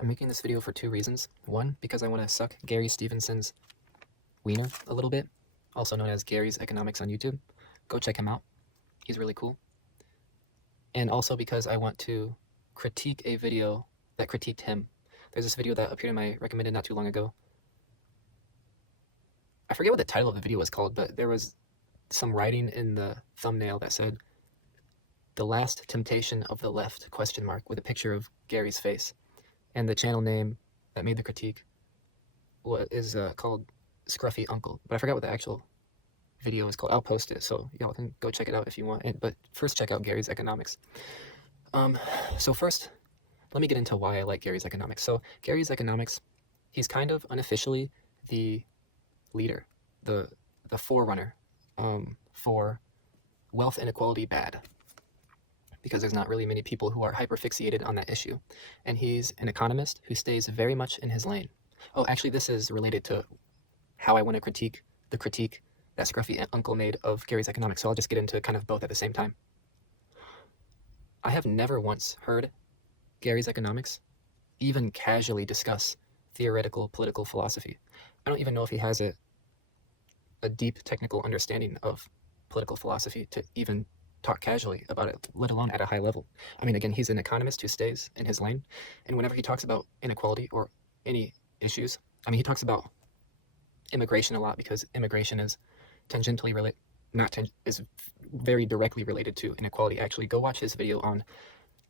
I'm making this video for two reasons. One, because I want to suck Gary Stevenson's wiener a little bit, also known as Gary's Economics on YouTube. Go check him out. He's really cool. And also because I want to critique a video that critiqued him. There's this video that appeared in my recommended not too long ago. I forget what the title of the video was called, but there was some writing in the thumbnail that said, "The Last Temptation of the Left?" with a picture of Gary's face. And the channel name that made the critique is called Scruffy Uncle, but I forgot what the actual video is called. I'll post it, so y'all can go check it out if you want. But first, check out Gary's Economics. So first, let me get into why I like Gary's Economics. So Gary's Economics, he's kind of unofficially the leader, the forerunner for wealth inequality bad, because there's not really many people who are hyperfixated on that issue. And he's an economist who stays very much in his lane. Oh, actually, this is related to how I want to critique the critique that Scruffy Uncle made of Gary's Economics, so I'll just get into kind of both at the same time. I have never once heard Gary's Economics even casually discuss theoretical political philosophy. I don't even know if he has a deep technical understanding of political philosophy to even talk casually about it, let alone at a high level. I mean, again, he's an economist who stays in his lane, and whenever he talks about inequality or any issues, I mean, he talks about immigration a lot because immigration is tangentially related, is very directly related to inequality. Actually, go watch his video on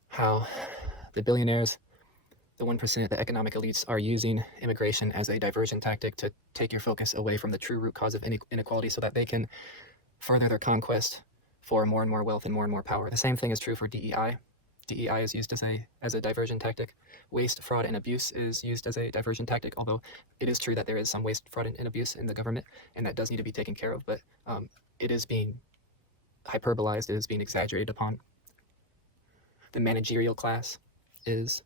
how the billionaires, the 1%, the economic elites are using immigration as a diversion tactic to take your focus away from the true root cause of inequality so that they can further their conquest for more and more wealth and more power. The same thing is true for DEI. DEI is used as a diversion tactic. Waste, fraud, and abuse is used as a diversion tactic, although it is true that there is some waste, fraud, and abuse in the government, and that does need to be taken care of, but it is being hyperbolized, it is being exaggerated upon. The managerial class is,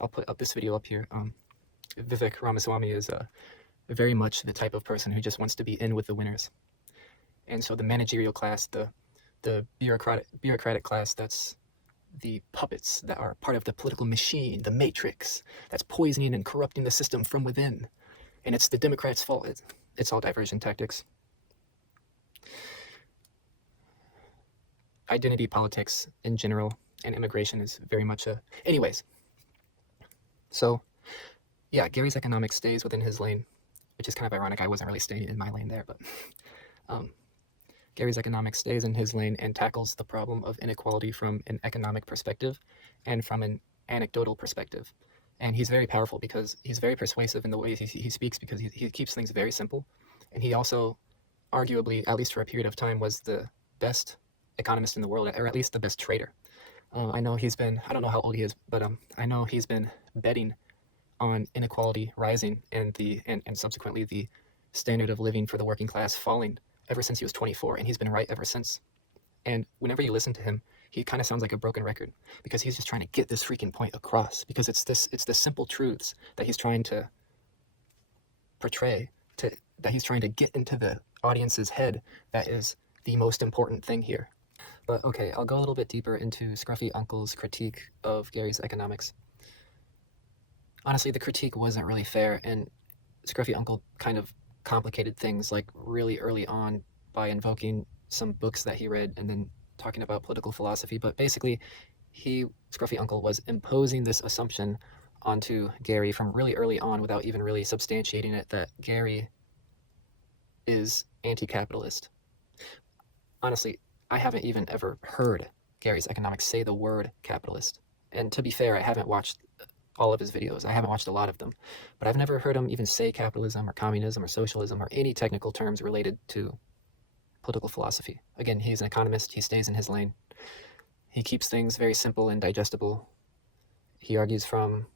I'll put up this video up here. Vivek Ramaswamy is very much the type of person who just wants to be in with the winners. And so the managerial class, the bureaucratic class, that's the puppets that are part of the political machine, the matrix, that's poisoning and corrupting the system from within. And it's the Democrats' fault. It's all diversion tactics. Identity politics in general and immigration is very much anyways. So yeah, Gary's Economics stays within his lane, which is kind of ironic. I wasn't really staying in my lane there, but Gary's Economics stays in his lane and tackles the problem of inequality from an economic perspective and from an anecdotal perspective. And he's very powerful because he's very persuasive in the way he speaks, because he keeps things very simple. And he also, arguably, at least for a period of time, was the best economist in the world, or at least the best trader. I know he's been, I don't know how old he is, but I know he's been betting on inequality rising and subsequently the standard of living for the working class falling ever since he was 24, and he's been right ever since. And whenever you listen to him, he kind of sounds like a broken record, because he's just trying to get this freaking point across, because it's the simple truths that he's trying to portray, that he's trying to get into the audience's head, that is the most important thing here. But okay, I'll go a little bit deeper into Scruffy Uncle's critique of Gary's Economics. Honestly, the critique wasn't really fair, and Scruffy Uncle kind of complicated things like really early on by invoking some books that he read and then talking about political philosophy. But basically, Scruffy Uncle was imposing this assumption onto Gary from really early on without even really substantiating it, that Gary is anti-capitalist. Honestly, I haven't even ever heard Gary's Economics say the word capitalist. And to be fair, I haven't watched all of his videos. I haven't watched a lot of them, but I've never heard him even say capitalism or communism or socialism or any technical terms related to political philosophy. Again, he's an economist. He stays in his lane. He keeps things very simple and digestible. He argues from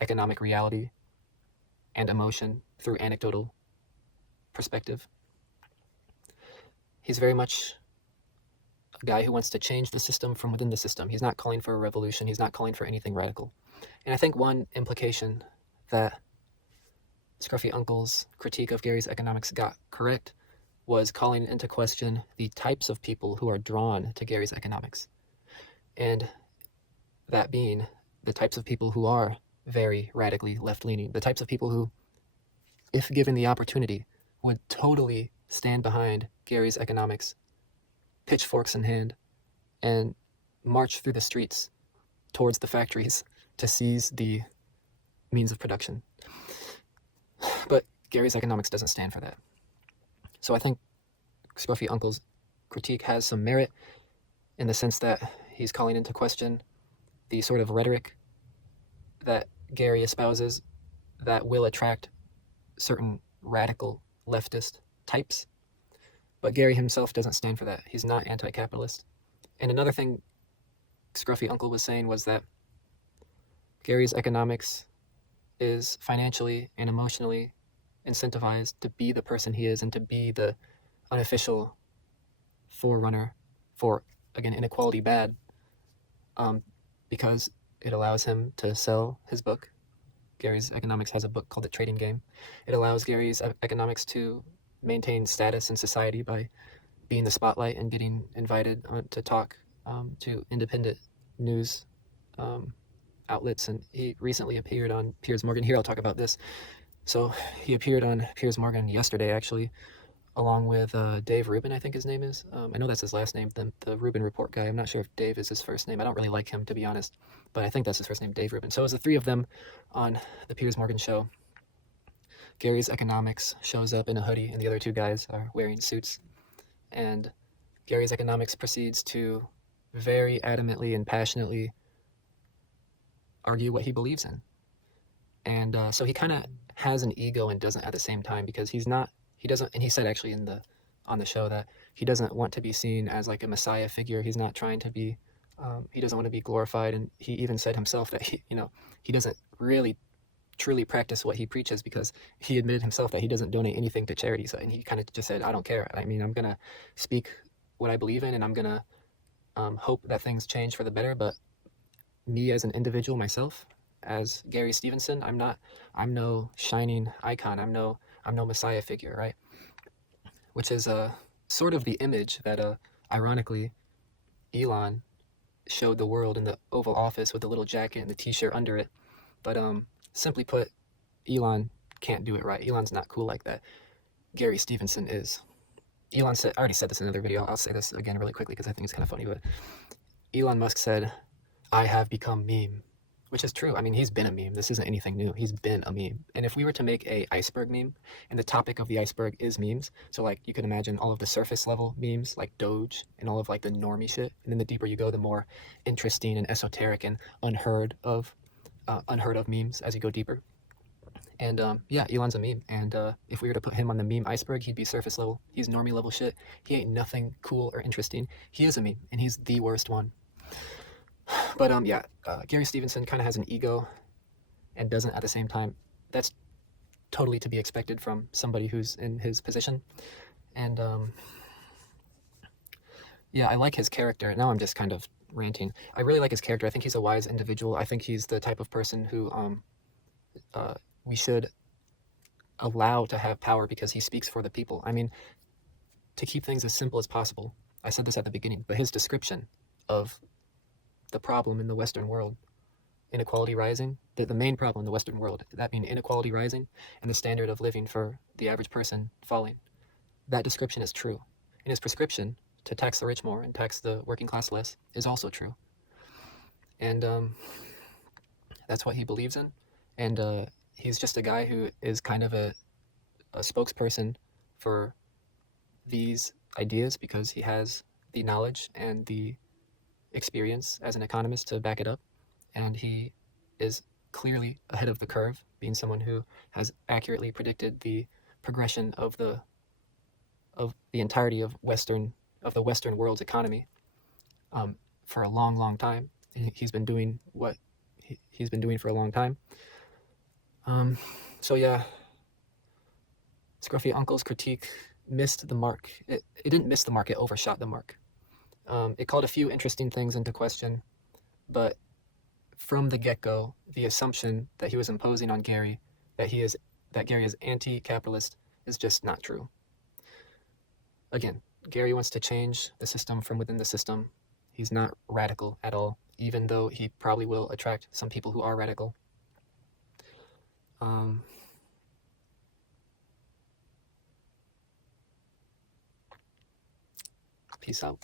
economic reality and emotion through anecdotal perspective. He's very much a guy who wants to change the system from within the system. He's not calling for a revolution. He's not calling for anything radical. And I think one implication that Scruffy Uncle's critique of Gary's Economics got correct was calling into question the types of people who are drawn to Gary's Economics. And that being the types of people who are very radically left-leaning, the types of people who, if given the opportunity, would totally stand behind Gary's economics, pitchforks in hand, and march through the streets towards the factories to seize the means of production. But Gary's economics doesn't stand for that. So I think Scruffy Uncle's critique has some merit in the sense that he's calling into question the sort of rhetoric that Gary espouses that will attract certain radical leftist types. But Gary himself doesn't stand for that. He's not anti-capitalist. And another thing Scruffy Uncle was saying was that Gary's economics is financially and emotionally incentivized to be the person he is and to be the unofficial forerunner for, again, inequality bad, because it allows him to sell his book. Gary's economics has a book called The Trading Game. It allows Gary's economics to maintain status in society by being the spotlight and getting invited to talk to independent news outlets. And he recently appeared on Piers Morgan. Here, I'll talk about this. So he appeared on Piers Morgan yesterday, actually, along with Dave Rubin, I think his name is. I know that's his last name, the Rubin Report guy. I'm not sure if Dave is his first name. I don't really like him, to be honest, but I think that's his first name, Dave Rubin. So it was the three of them on the Piers Morgan show. Gary's economics shows up in a hoodie, and the other two guys are wearing suits. And Gary's economics proceeds to very adamantly and passionately argue what he believes in. And so he kind of has an ego and doesn't at the same time, because he doesn't, and he said actually on the show that he doesn't want to be seen as like a messiah figure. He's not trying to be, he doesn't want to be glorified. And he even said himself that he doesn't really truly practice what he preaches, because he admitted himself that he doesn't donate anything to charity. So, and he kind of just said, I don't care. I mean, I'm going to speak what I believe in, and I'm going to hope that things change for the better. But me as an individual, myself, as Gary Stevenson, I'm no shining icon. I'm no messiah figure, right? Which is sort of the image that, ironically, Elon showed the world in the Oval Office with the little jacket and the t-shirt under it. But simply put, Elon can't do it right. Elon's not cool like that. Gary Stevenson is. Elon said, I already said this in another video. I'll say this again really quickly because I think it's kind of funny, but Elon Musk said, I have become meme, which is true. I mean, he's been a meme. This isn't anything new. He's been a meme. And if we were to make a iceberg meme, and the topic of the iceberg is memes, so like you could imagine all of the surface level memes like Doge and all of like the normie shit, and then the deeper you go, the more interesting and esoteric and unheard of memes as you go deeper. And yeah, Elon's a meme. And if we were to put him on the meme iceberg, he'd be surface level. He's normie level shit. He ain't nothing cool or interesting. He is a meme, and he's the worst one. But yeah, Gary Stevenson kind of has an ego and doesn't at the same time. That's totally to be expected from somebody who's in his position. And yeah, I like his character. Now I'm just kind of ranting. I really like his character. I think he's a wise individual. I think he's the type of person who we should allow to have power because he speaks for the people. I mean, to keep things as simple as possible. I said this at the beginning, but his description of the problem in the Western world, inequality rising, the main problem in the Western world, that being inequality rising and the standard of living for the average person falling. That description is true. And his prescription to tax the rich more and tax the working class less is also true. And that's what he believes in. And he's just a guy who is kind of a spokesperson for these ideas because he has the knowledge and the experience as an economist to back it up. And he is clearly ahead of the curve, being someone who has accurately predicted the progression of the entirety of the Western world's economy for a long, long time. He's been doing what he's been doing for a long time. So yeah, Scruffy Uncle's critique missed the mark. It didn't miss the mark, it overshot the mark. It called a few interesting things into question, but from the get-go, the assumption that he was imposing on Gary, that Gary is anti-capitalist, is just not true. Again, Gary wants to change the system from within the system. He's not radical at all. even though he probably will attract some people who are radical. Peace out.